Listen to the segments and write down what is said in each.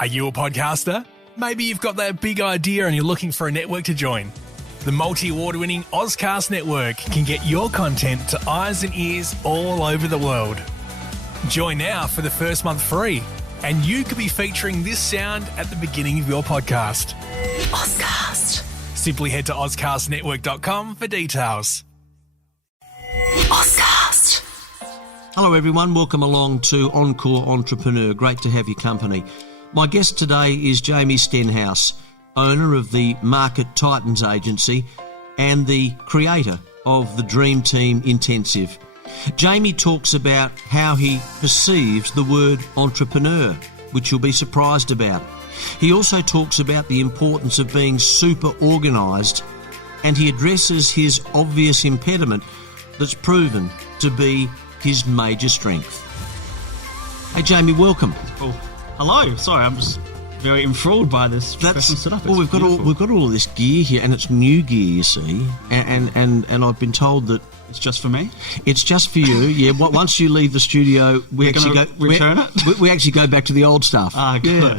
Are you a podcaster? Maybe you've got that big idea and you're looking for a network to join. The multi-award-winning Ozcast network can get your content to eyes and ears all over the world. Join now for the first month free, and you could be featuring this sound at the beginning of your podcast. Ozcast. Simply head to ozcastnetwork.com for details. Ozcast. Hello everyone, welcome along to Encore Entrepreneur. Great to have your company. My guest today is Jamie Stenhouse, owner of the Market Titans agency and the creator of the Dream Team Intensive. Jamie talks about how he perceives the word entrepreneur, which you'll be surprised about. He also talks about the importance of being super organised, and he addresses his obvious impediment that's proven to be his major strength. Hey Jamie, welcome. Oh, hello. Sorry, I'm just very enthralled by this professional setup. Well, we've got all of this gear here, and it's new gear, you see. And I've been told that it's just for me. It's just for you. Yeah. Once you leave the studio, we actually go back to the old stuff. Ah, good. Yeah.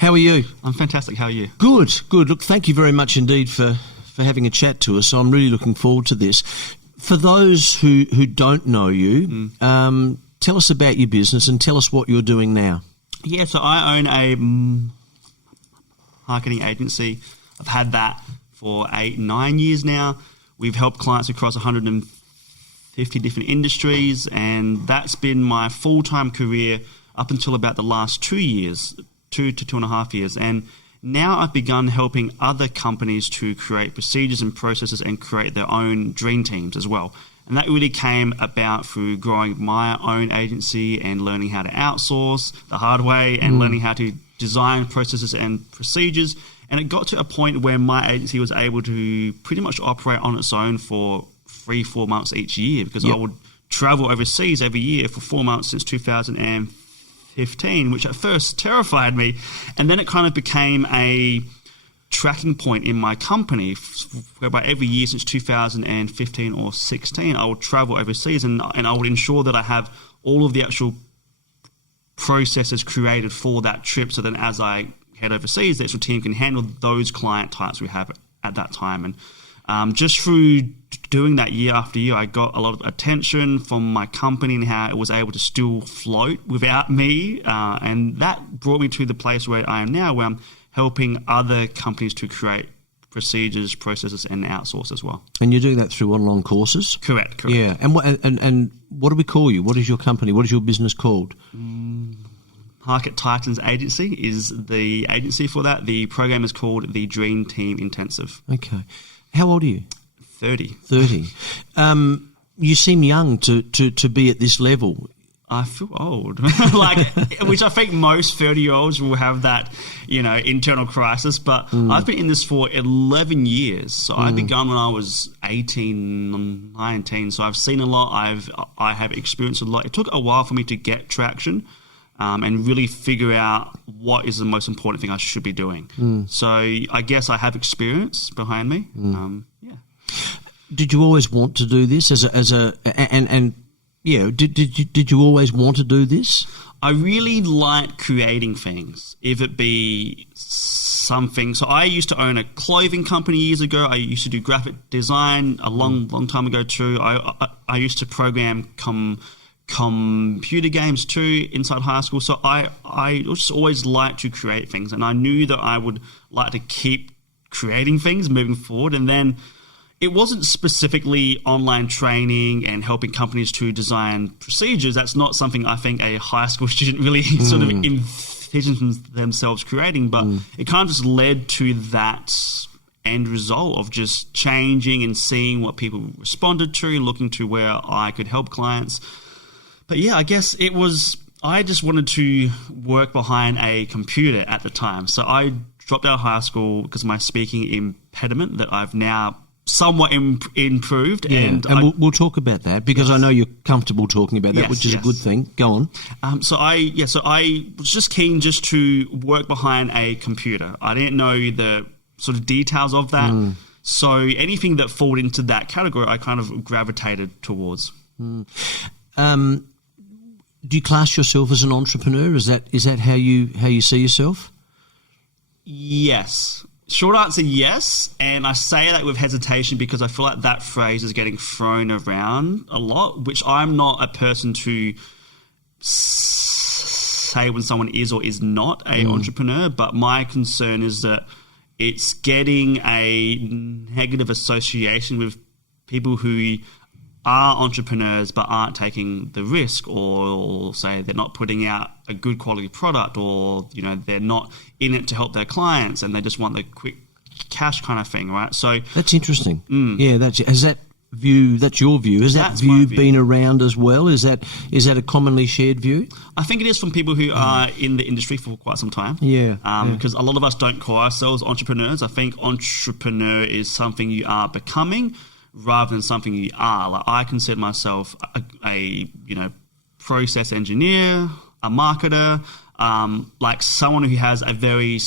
How are you? I'm fantastic. How are you? Good. Look, thank you very much indeed for having a chat to us. I'm really looking forward to this. For those who don't know you, tell us about your business and tell us what you're doing now. Yeah, so I own a marketing agency. I've had that for 8-9 years now. We've helped clients across 150 different industries, and that's been my full-time career up until about the last 2 years, 2 to 2.5 years. And now I've begun helping other companies to create procedures and processes and create their own dream teams as well. And that really came about through growing my own agency and learning how to outsource the hard way and learning how to design processes and procedures. And it got to a point where my agency was able to pretty much operate on its own for 3-4 months each year, because I would travel overseas every year for 4 months since 2015, which at first terrified me. And then it kind of became a tracking point in my company, whereby every year since 2015 or 16, I would travel overseas and I would ensure that I have all of the actual processes created for that trip, so then as I head overseas, the actual team can handle those client types we have at that time. And just through doing that year after year, I got a lot of attention from my company and how it was able to still float without me. And that brought me to the place where I am now, where I'm helping other companies to create procedures, processes, and outsource as well. And you're doing that through online courses? Correct. Yeah. And what do we call you? What is your company? What is your business called? Market Titans Agency is the agency for that. The program is called the Dream Team Intensive. Okay. How old are you? 30. 30. You seem young to be at this level. I feel old, which I think most 30-year-olds will have that, internal crisis. But I've been in this for 11 years. So I began when I was 18, 19. So I've seen a lot. I have experienced a lot. It took a while for me to get traction and really figure out what is the most important thing I should be doing. So I guess I have experience behind me. Did you always want to do this did you always want to do this? I really like creating things, if it be something. So I used to own a clothing company years ago. I used to do graphic design a long time ago too. I used to program computer games too inside high school. So I just always liked to create things, and I knew that I would like to keep creating things moving forward. And then it wasn't specifically online training and helping companies to design procedures. That's not something I think a high school student really sort of envisions themselves creating, but it kind of just led to that end result of just changing and seeing what people responded to, looking to where I could help clients. But yeah, I guess I just wanted to work behind a computer at the time. So I dropped out of high school because of my speaking impediment that I've now somewhat improved. Yeah, and we'll talk about that, because I know you're comfortable talking about that, which is a good thing. Go on. So I was just keen just to work behind a computer. I didn't know the sort of details of that. So anything that fall into that category, I kind of gravitated towards. Do you class yourself as an entrepreneur? Is that how you see yourself? Yes. Short answer, yes. And I say that with hesitation because I feel like that phrase is getting thrown around a lot, which I'm not a person to say when someone is or is not an entrepreneur. But my concern is that it's getting a negative association with people who are entrepreneurs but aren't taking the risk, or say they're not putting out a good quality product, or they're not in it to help their clients and they just want the quick cash kind of thing, right? So that's interesting. Yeah, that's your view. Has that view been around as well? Is that a commonly shared view? I think it is from people who are in the industry for quite some time. Because a lot of us don't call ourselves entrepreneurs. I think entrepreneur is something you are becoming rather than something you are. Like, I consider myself a process engineer, a marketer, like someone who has a very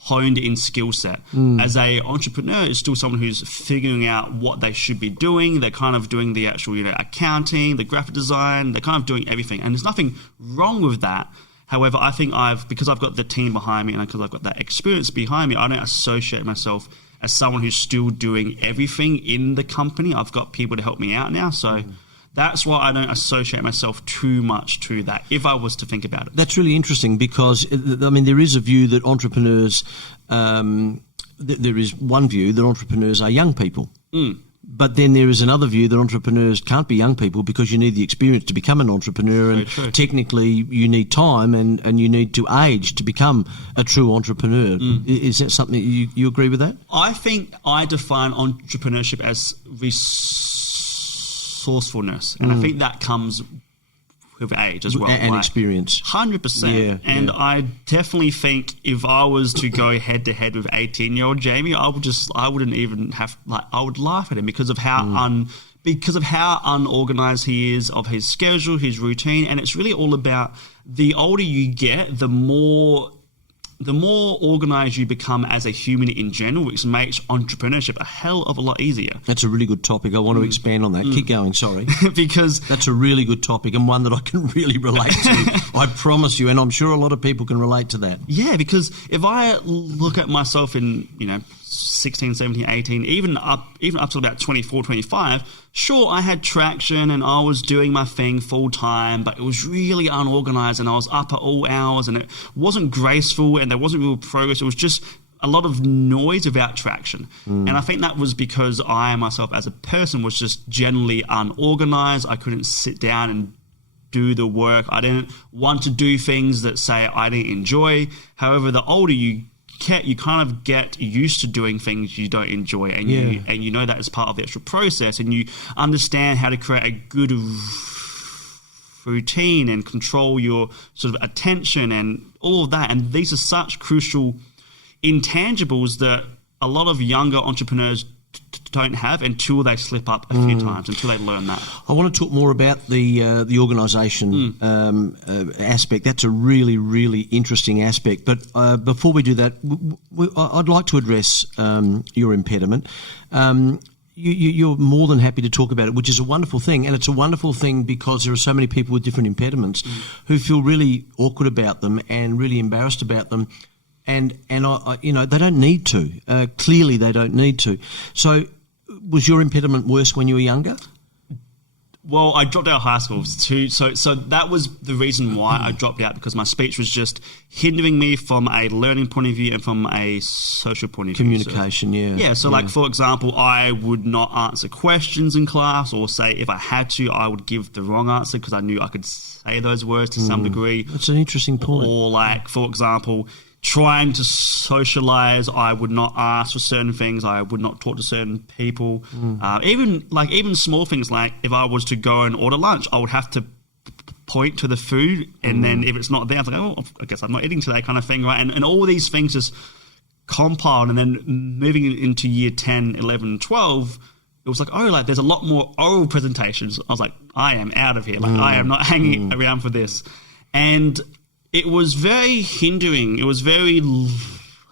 honed in skill set. As a entrepreneur is still someone who's figuring out what they should be doing. They're kind of doing the actual accounting, the graphic design. They're kind of doing everything, and there's nothing wrong with that. However, I think because I've got the team behind me and because I've got that experience behind me, I don't associate myself as someone who's still doing everything in the company. I've got people to help me out now, so that's why I don't associate myself too much to that, if I was to think about it. That's really interesting because, there is a view that entrepreneurs, there is one view that entrepreneurs are young people. But then there is another view that entrepreneurs can't be young people because you need the experience to become an entrepreneur, and technically you need time and you need to age to become a true entrepreneur. Is that something you agree with that? I think I define entrepreneurship as resourcefulness, and I think that comes with age as well. And experience. 100%. And I definitely think if I was to go head to head with 18-year-old Jamie, I wouldn't even have, I would laugh at him because of how unorganized he is, of his schedule, his routine. And it's really all about, the older you get, the more organized you become as a human in general, which makes entrepreneurship a hell of a lot easier. That's a really good topic. I want to expand on that. Keep going, sorry. Because that's a really good topic and one that I can really relate to. I promise you, and I'm sure a lot of people can relate to that. Yeah, because if I look at myself in, 16, 17, 18, even up to about 24, 25, sure, I had traction and I was doing my thing full time, but it was really unorganized and I was up at all hours and it wasn't graceful and there wasn't real progress. It was just a lot of noise without traction. And I think that was because I myself as a person was just generally unorganized. I couldn't sit down and do the work. I didn't want to do things that, say, I didn't enjoy. However, the older you kind of get used to doing things you don't enjoy, and you know that as part of the actual process, and you understand how to create a good routine and control your sort of attention and all of that. And these are such crucial intangibles that a lot of younger entrepreneurs don't have until they slip up a few times, until they learn that. I want to talk more about the organisation aspect. That's a really, really interesting aspect. But before we do that, I'd like to address your impediment. You're more than happy to talk about it, which is a wonderful thing. And it's a wonderful thing because there are so many people with different impediments who feel really awkward about them and really embarrassed about them. And I they don't need to. Clearly, they don't need to. So, was your impediment worse when you were younger? Well, I dropped out of high school too. So that was the reason why I dropped out, because my speech was just hindering me from a learning point of view and from a social point of view. Communication, So like, for example, I would not answer questions in class, or say if I had to, I would give the wrong answer because I knew I could say those words to some degree. That's an interesting point. Or like, for example, trying to socialize, I would not ask for certain things. I would not talk to certain people. Even small things, like if I was to go and order lunch, I would have to point to the food, and then if it's not there, I was like, oh, I guess I'm not eating today, kind of thing, right? And all these things just compiled, and then moving into year 10, 11, 12, it was like, there's a lot more oral presentations. I was like, I am out of here. I am not hanging around for this. And it was very hindering. It was very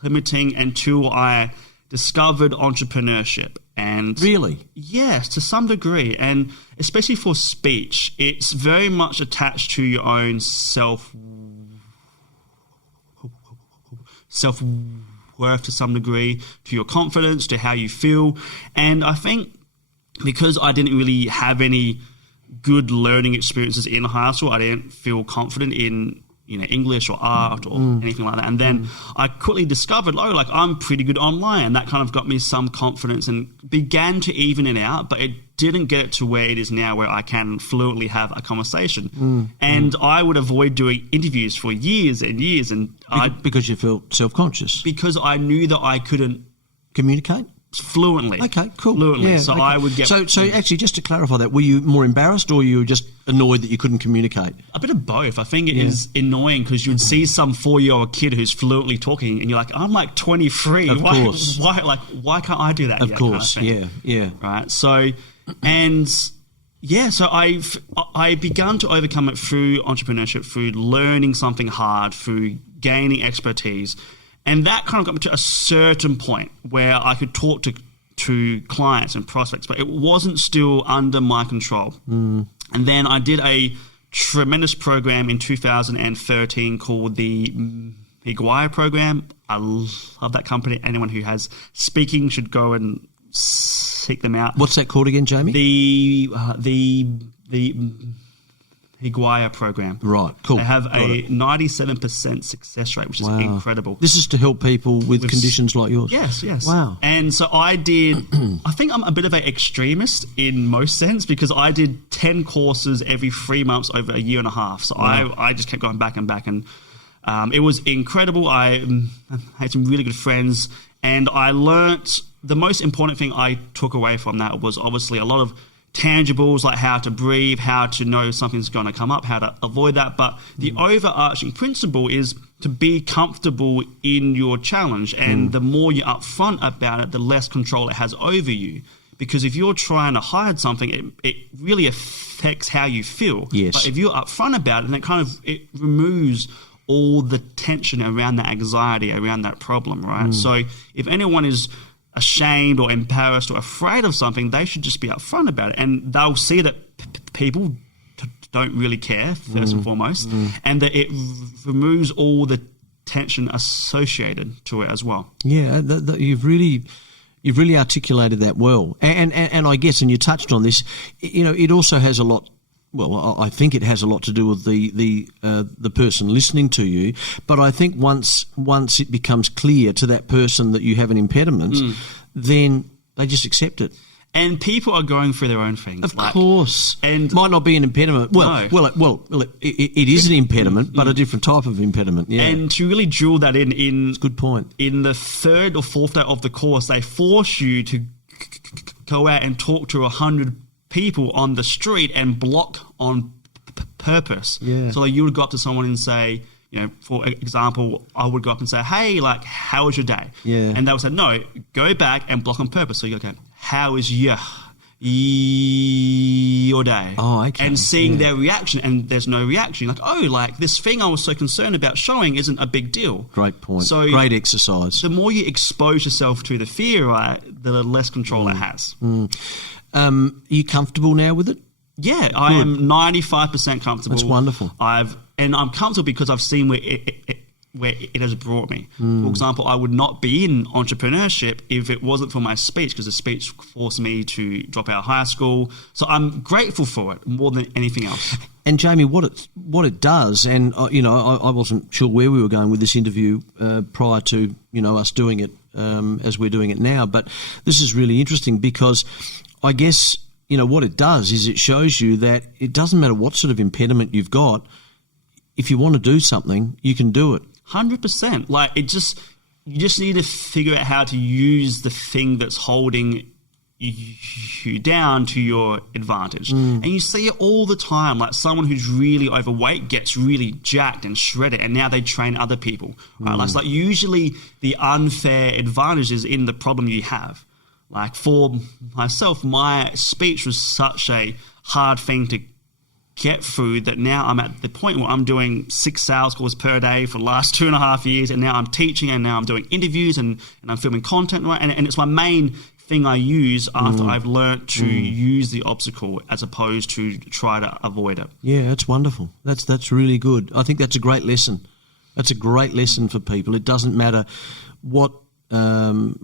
limiting until I discovered entrepreneurship. And Really? yes, to some degree. And especially for speech, it's very much attached to your own self-worth to some degree, to your confidence, to how you feel. And I think because I didn't really have any good learning experiences in high school, I didn't feel confident in English or art or anything like that. And then I quickly discovered, like I'm pretty good online. And that kind of got me some confidence and began to even it out, but it didn't get it to where it is now where I can fluently have a conversation. And I would avoid doing interviews for years and years. And Because you feel self-conscious? because I knew that I couldn't Communicate? fluently. Okay, cool. Fluently. Yeah, So okay. I would get... So actually, just to clarify that, were you more embarrassed or you were just annoyed that you couldn't communicate? A bit of both. I think it is annoying because you would see some 4-year-old kid who's fluently talking, and you're like, I'm like 23. Of course. Why can't I do that? Of yet, course, kind of thing. yeah. Right. So, so I began to overcome it through entrepreneurship, through learning something hard, through gaining expertise, and that kind of got me to a certain point where I could talk to clients and prospects, but it wasn't still under my control. And then I did a tremendous program in 2013 called the Encore program. I love that company. Anyone who has speaking should go and seek them out. What's that called again, Jamie? The Encore program. Right, cool. They have a 97% success rate, which is incredible. This is to help people with conditions like yours? Yes. Wow. And so I did, I think I'm a bit of an extremist in most sense because I did 10 courses every 3 months over a year and a half. So I just kept going back and back, and it was incredible. I had some really good friends, and I learnt the most important thing I took away from that was obviously a lot of tangibles, like how to breathe, how to know something's going to come up, how to avoid that. But the overarching principle is to be comfortable in your challenge. And the more you're upfront about it, the less control it has over you. Because if you're trying to hide something, it really affects how you feel. Yes. But if you're upfront about it, then it removes all the tension around that anxiety, around that problem, right? So if anyone is ashamed or embarrassed or afraid of something, they should just be upfront about it, and they'll see that people don't really care first and foremost, and that it removes all the tension associated to it as well. Yeah, you've really articulated that well, and I guess, and you touched on this, it also has a lot. Well, I think it has a lot to do with the person listening to you. But I think once it becomes clear to that person that you have an impediment, then they just accept it. And people are going through their own things. Of course, and might not be an impediment. No. It is an impediment, but a different type of impediment. Yeah, and to really drill that in that's a good point. In the 3rd or 4th day of the course, they force you to go out and talk to 100 people on the street and block on purpose. Yeah. So you would go up to someone and say, for example, I would go up and say, hey, how was your day? Yeah. And they would say, no, go back and block on purpose. So you go, okay, how is your day? Oh, okay. And seeing their reaction, and there's no reaction. This thing I was so concerned about showing isn't a big deal. Great point. So great exercise. The more you expose yourself to the fear, right, the less control it has. Are you comfortable now with it? Yeah, I am 95% comfortable. That's wonderful. I'm comfortable because I've seen where it has brought me. For example, I would not be in entrepreneurship if it wasn't for my speech, because the speech forced me to drop out of high school. So I'm grateful for it more than anything else. And Jamie, what it does, and I wasn't sure where we were going with this interview prior to us doing it as we're doing it now, but this is really interesting because I guess what it does is it shows you that it doesn't matter what sort of impediment you've got. If you want to do something, you can do it. 100%. You just need to figure out how to use the thing that's holding you down to your advantage. And you see it all the time. Like someone who's really overweight gets really jacked and shredded, and now they train other people. Right? Like usually the unfair advantage is in the problem you have. Like for myself, my speech was such a hard thing to get through that now I'm at the point where I'm doing 6 sales calls per day for the last 2.5 years, and now I'm teaching, and now I'm doing interviews, and I'm filming content, right? And it's my main thing I use after I've learnt to use the obstacle as opposed to try to avoid it. Yeah, that's wonderful. That's really good. I think that's a great lesson. That's a great lesson for people. It doesn't matter what the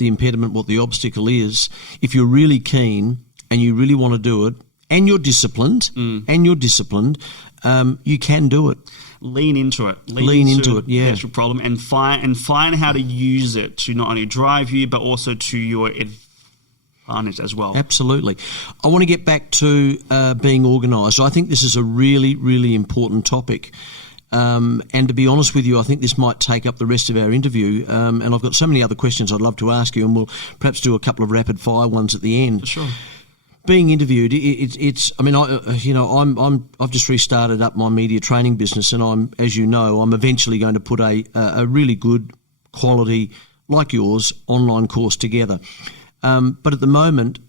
impediment, what the obstacle is. If you're really keen and you really want to do it, and you're disciplined, you can do it. Lean into it. Lean into it, yeah. The actual problem and find how to use it to not only drive you but also to your advantage as well. Absolutely. I want to get back to being organised. I think this is a really, really important topic. And to be honest with you, I think this might take up the rest of our interview. And I've got so many other questions I'd love to ask you, and we'll perhaps do a couple of rapid fire ones at the end. For sure. Being interviewed, I've just restarted up my media training business, and I'm eventually going to put a really good quality, like yours, online course together. But at the moment,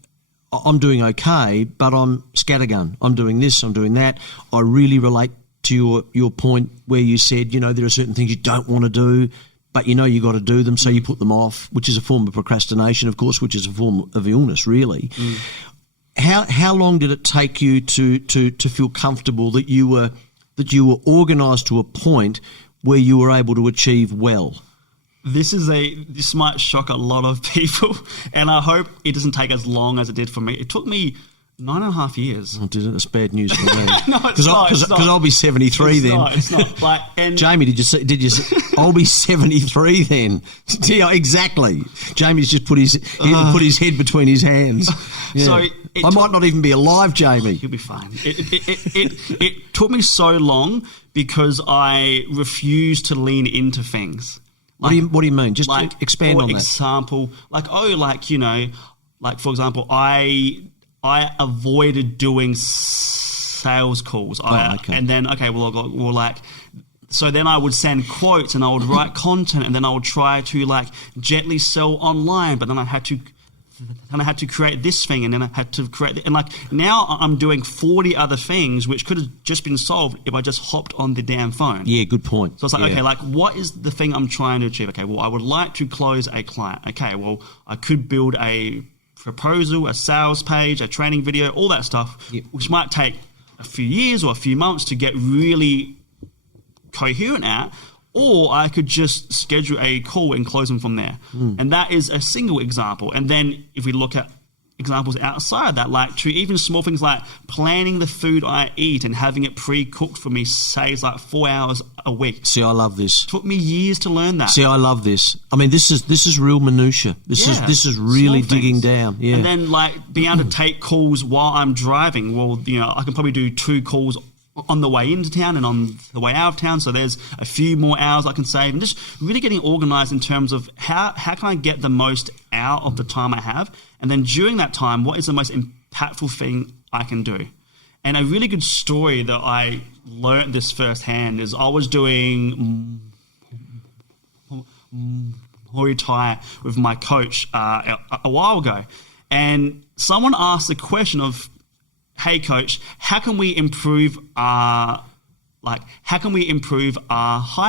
I'm doing okay, but I'm scattergun. I'm doing this, I'm doing that. I really relate to your point where you said, there are certain things you don't want to do, but you got to do them, so you put them off, which is a form of procrastination, of course, which is a form of illness, really. How long did it take you to feel comfortable that you were organised to a point where you were able to achieve well? This might shock a lot of people, and I hope it doesn't take as long as it did for me. It took me 9.5 years. Oh, didn't it? That's bad news for me. No, it's not. Because I'll be 73 then. It's not. Jamie, did you say, I'll be 73 then. Yeah, exactly. Jamie's just put his head between his hands. Yeah. So I might not even be alive, Jamie. You'll be fine. It took me so long because I refused to lean into things. What do you mean? Just expand on that. For example, for example, I avoided doing sales calls. So then I would send quotes and I would write content, and then I would try to gently sell online, but then I had to create this thing, and then I had to create and now I'm doing 40 other things which could have just been solved if I just hopped on the damn phone. Yeah, good point. So it's what is the thing I'm trying to achieve? Okay, well, I would like to close a client. Okay, well, I could build a proposal, a sales page, a training video, all that stuff, which might take a few years or a few months to get really coherent at, or I could just schedule a call and close them from there. And that is a single example. And then if we look at examples outside that, to even small things like planning the food I eat and having it pre-cooked for me saves 4 hours a week. See, I love this. It took me years to learn that. See, I love this. I mean, this is real minutia. This is really digging down. Yeah. And then being able to take calls while I'm driving. Well, I can probably do 2 calls on the way into town and on the way out of town, so there's a few more hours I can save, and just really getting organised in terms of how can I get the most out of the time I have, and then during that time, what is the most impactful thing I can do. And a really good story that I learned this firsthand is I was doing Muay Thai with my coach a while ago, and someone asked the question of, hey coach, how can we improve our high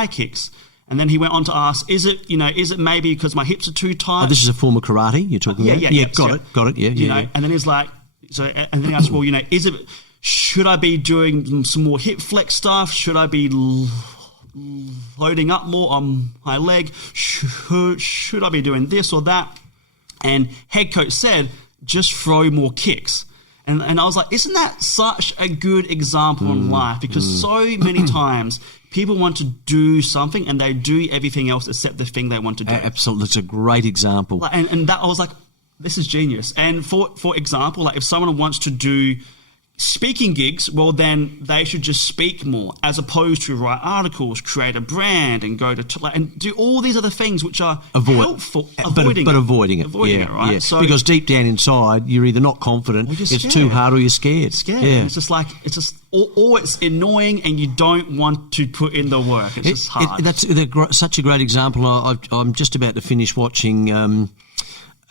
kicks? And then he went on to ask, is it maybe because my hips are too tight? Oh, this is a form of karate you're talking about? Yeah, got it. Yeah. And then he's like, and then he asked, well, should I be doing some more hip flex stuff? Should I be loading up more on my leg? Should I be doing this or that? And head coach said, just throw more kicks. And I was like, isn't that such a good example in life? Because so many times people want to do something and they do everything else except the thing they want to do. Absolutely. That's a great example. And that I was like, this is genius. And for example, if someone wants to do speaking gigs, well, then they should just speak more as opposed to write articles, create a brand, and go to and do all these other things which are helpful. Avoiding it, right? Yeah. So, because deep down inside, you're either not confident, it's too hard, or you're scared. Yeah. It's just or it's annoying, and you don't want to put in the work. It's just hard. That's such a great example. I'm just about to finish watching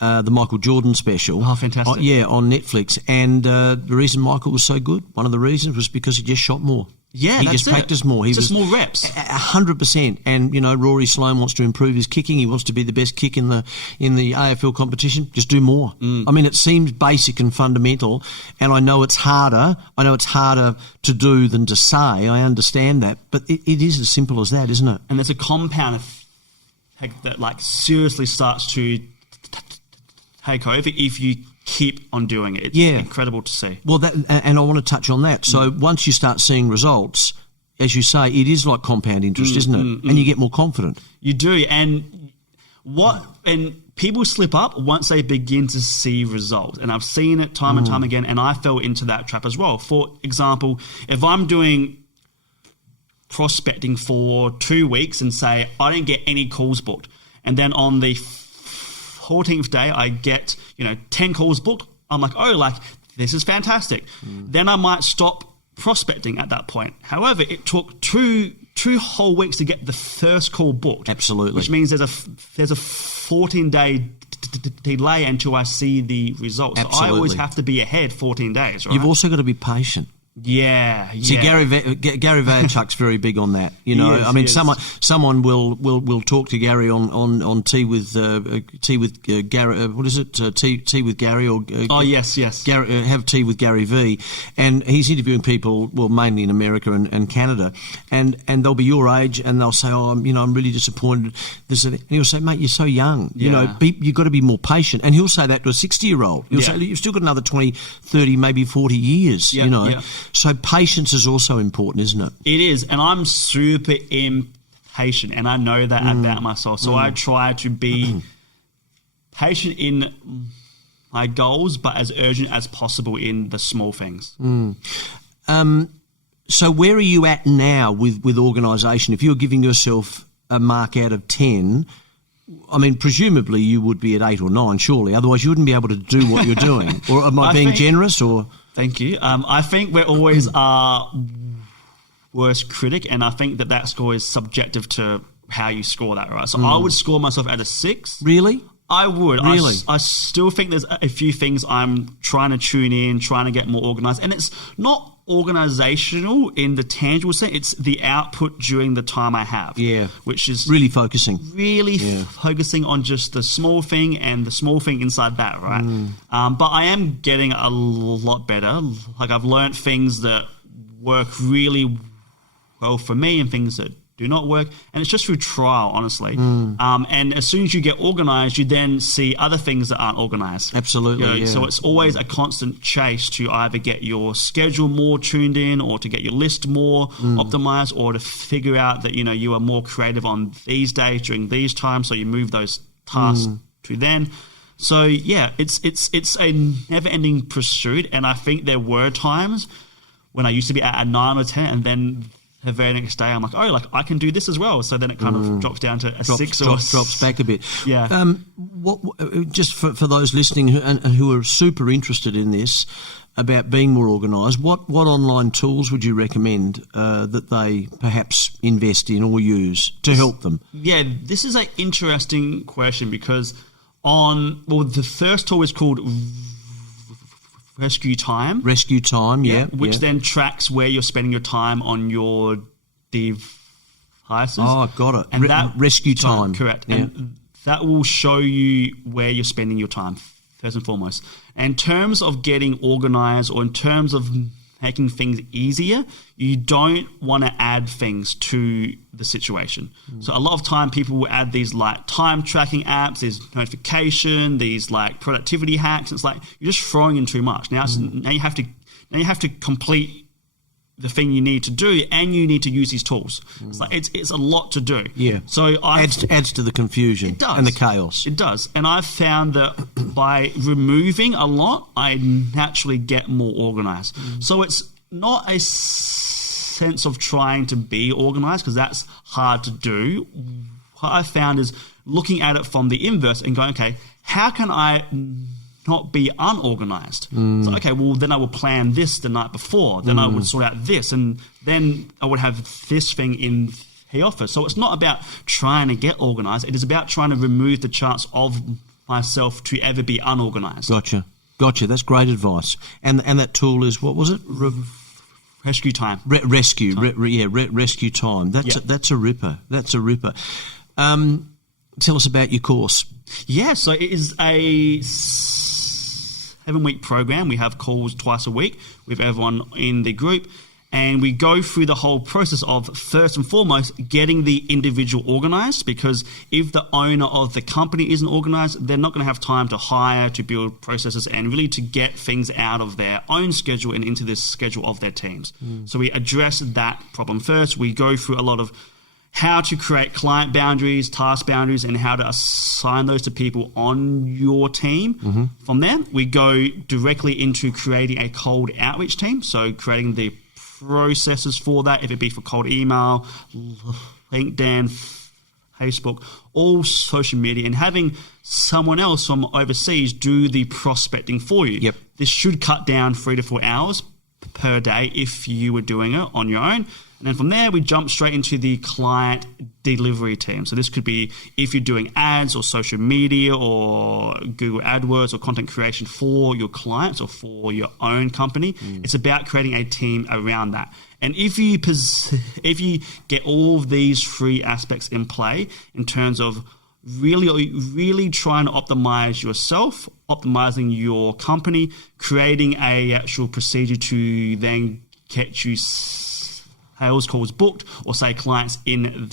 the Michael Jordan special. Oh, fantastic. On Netflix. And the reason Michael was so good, one of the reasons was because he just shot more. Yeah, he that's just practiced more. He just was more reps. 100%. And Rory Sloane wants to improve his kicking. He wants to be the best kick in the AFL competition. Just do more. I mean, it seems basic and fundamental, and I know it's harder. I know it's harder to do than to say. I understand that, but it is as simple as that, isn't it? And there's a compound effect that seriously starts to take over if you keep on doing it. It's incredible to see. Well, and I want to touch on that. So once you start seeing results, as you say, it is like compound interest, isn't it? And you get more confident. You do. And people slip up once they begin to see results. And I've seen it time and time again, and I fell into that trap as well. For example, if I'm doing prospecting for 2 weeks and say I didn't get any calls booked, and then on the 14th day I get 10 calls booked, I'm like, this is fantastic. Then I might stop prospecting at that point. However, it took two whole weeks to get the first call booked. Absolutely. Which means there's a 14-day delay until I see the results. Absolutely. So I always have to be ahead 14 days, right? You've also got to be patient. Yeah. See, Gary Vaynerchuk's very big on that. I mean, someone will talk to Gary on tea with Gary. What is it? Tea with Gary or? Yes. Gary, have tea with Gary V, and he's interviewing people, well, mainly in America and Canada, and they'll be your age, and they'll say, I'm really disappointed. And he'll say, mate, you're so young. You've got to be more patient. And he'll say that to a 60-year-old. He'll say, you've still got another 20, 30, maybe 40 years. Yeah. So patience is also important, isn't it? It is, and I'm super impatient, and I know that about myself. So I try to be patient in my goals, but as urgent as possible in the small things. So where are you at now with organisation? If you're giving yourself a mark out of 10, I mean, presumably you would be at 8 or 9, surely. Otherwise you wouldn't be able to do what you're doing. Or am I being generous? Or... Thank you. I think we're always our worst critic, and I think that score is subjective to how you score that, right? So I would score myself at a 6. Really? I would. Really? I still think there's a few things I'm trying to tune in, trying to get more organised. And it's not organisational in the tangible sense. It's the output during the time I have. Yeah. Which is really focusing. Focusing on just the small thing and the small thing inside that, right? But I am getting a lot better. I've learned things that work really well for me and things that do not work, and it's just through trial, honestly. And as soon as you get organised, you then see other things that aren't organised. Absolutely. So it's always a constant chase to either get your schedule more tuned in, or to get your list more optimised, or to figure out that you are more creative on these days during these times, so you move those tasks to then. So it's a never-ending pursuit, and I think there were times when I used to be at a 9 or 10, and then the very next day I'm like, I can do this as well. So then it kind of drops down to a 6 or drops back a bit. Yeah. Just for those listening who are super interested in this about being more organised, what online tools would you recommend that they perhaps invest in or use to help them? Yeah, this is an interesting question because the first tool is called Rescue Time, which then tracks where you're spending your time on your devices. Oh, got it. And Rescue Time. Correct. Yeah. And that will show you where you're spending your time, first and foremost. In terms of getting organised, or in terms of making things easier, you don't want to add things to the situation. So a lot of time people will add these time tracking apps, there's notification, these productivity hacks. It's you're just throwing in too much. Now you have to complete the thing you need to do, and you need to use these tools. It's a lot to do. Yeah. So adds to the confusion. It does. And the chaos. It does. And I've found that by removing a lot, I naturally get more organised. So it's not a sense of trying to be organised, because that's hard to do. What I found is looking at it from the inverse and going, okay, how can I not be unorganized? So, okay, well, then I will plan this the night before. Then I would sort out this, and then I would have this thing in the office. So it's not about trying to get organized. It is about trying to remove the chance of myself to ever be unorganized. Gotcha. That's great advice. And that tool is, what was it? rescue time. Rescue time. That's a ripper. That's a ripper. Tell us about your course. Yeah, so it is a 7-week program. We have calls twice a week with everyone in the group, and we go through the whole process of, first and foremost, getting the individual organised, because if the owner of the company isn't organised, they're not going to have time to hire, to build processes, and really to get things out of their own schedule and into the schedule of their teams. So we address that problem first. We go through a lot of how to create client boundaries, task boundaries, and how to assign those to people on your team. From there, we go directly into creating a cold outreach team, so creating the processes for that, if it be for cold email, LinkedIn, Facebook, all social media, and having someone else from overseas do the prospecting for you. Yep. This should cut down 3 to 4 hours per day if you were doing it on your own. And then from there, we jump straight into the client delivery team. So this could be if you're doing ads or social media or Google AdWords or content creation for your clients or for your own company. It's about creating a team around that. And if you get all of these 3 aspects in play in terms of really trying to optimize yourself, optimizing your company, creating a actual procedure to then get you sales calls booked, or say clients into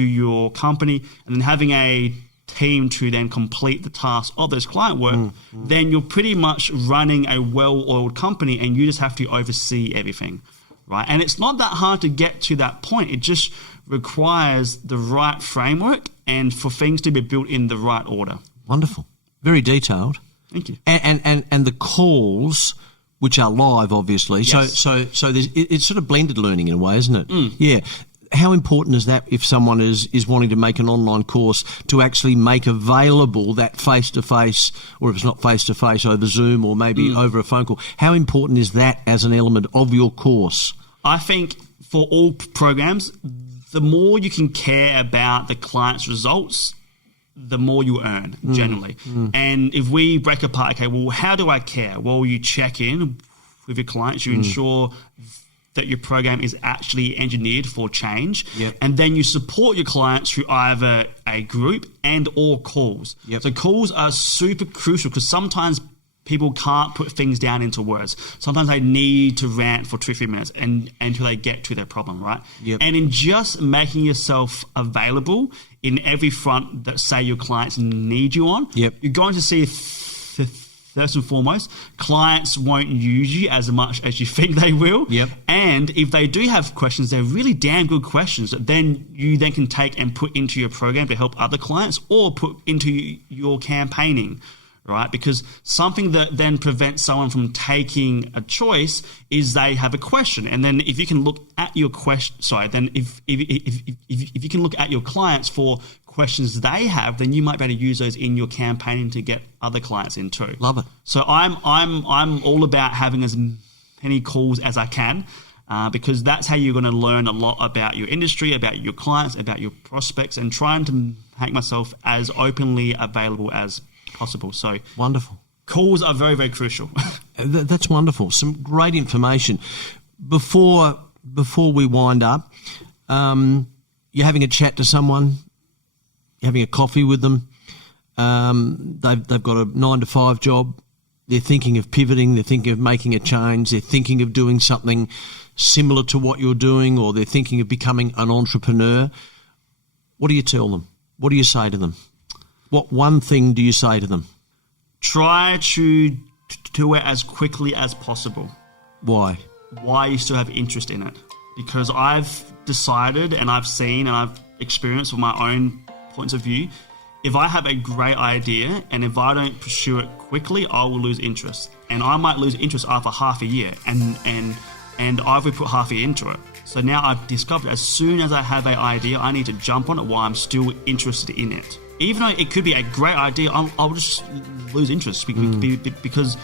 your company, and then having a team to then complete the task of this client work, then you're pretty much running a well-oiled company, and you just have to oversee everything, right? And it's not that hard to get to that point. It just requires the right framework and for things to be built in the right order. Wonderful. Very detailed. Thank you. And the calls, which are live, obviously. Yes. So it's sort of blended learning in a way, isn't it? Yeah. How important is that if someone is wanting to make an online course to actually make available that face-to-face, or if it's not face-to-face, over Zoom or maybe over a phone call? How important is that as an element of your course? I think for all programs, the more you can care about the client's results, the more you earn, generally. And if we break apart, okay, well, how do I care? Well, you check in with your clients, you ensure that your program is actually engineered for change, and then you support your clients through either a group and or calls. So calls are super crucial, because sometimes people can't put things down into words. Sometimes they need to rant for 2 or 3 minutes until they get to their problem, right? And in just making yourself available in every front that, say, your clients need you on, you're going to see, first and foremost, clients won't use you as much as you think they will. And if they do have questions, they're really damn good questions that you can take and put into your program to help other clients, or put into your campaigning, right? Because something that then prevents someone from taking a choice is they have a question. And then if you can look at your if you can look at your clients for questions they have, then you might be able to use those in your campaigning to get other clients in too. Love it. So I'm all about having as many calls as I can, because that's how you're going to learn a lot about your industry, about your clients, about your prospects, and trying to make myself as openly available as possible. So wonderful. Calls are very, very crucial. That's wonderful. Some great information. Before we wind up, you're having a chat to someone, you're having a coffee with them. They've got a 9-to-5 job. They're thinking of pivoting. They're thinking of making a change. They're thinking of doing something similar to what you're doing, or they're thinking of becoming an entrepreneur. What do you tell them? What do you say to them? What one thing do you say to them? Try to do it as quickly as possible. Why? Why you still have interest in it? Because I've decided, and I've seen, and I've experienced with my own points of view, if I have a great idea and if I don't pursue it quickly, I will lose interest. And I might lose interest after half a year, and I've put half a year into it. So now I've discovered, as soon as I have an idea, I need to jump on it while I'm still interested in it. Even though it could be a great idea, I'll just lose interest because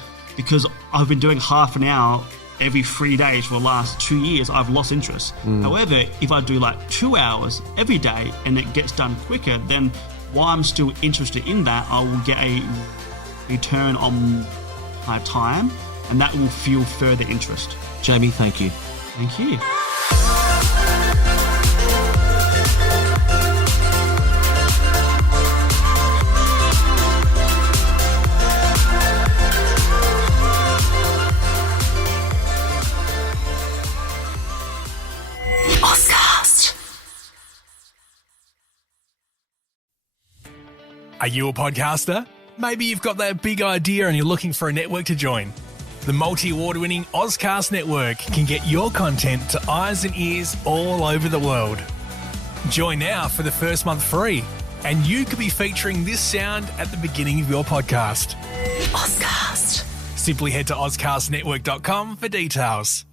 I've been doing half an hour every 3 days for the last 2 years. I've lost interest. However, if I do like 2 hours every day and it gets done quicker, then while I'm still interested in that, I will get a return on my time, and that will fuel further interest. Jamie, thank you. Thank you. Are you a podcaster? Maybe you've got that big idea and you're looking for a network to join. The multi-award winning Ozcast network can get your content to eyes and ears all over the world. Join now for the first month free, and you could be featuring this sound at the beginning of your podcast. Ozcast. Simply head to ozcastnetwork.com for details.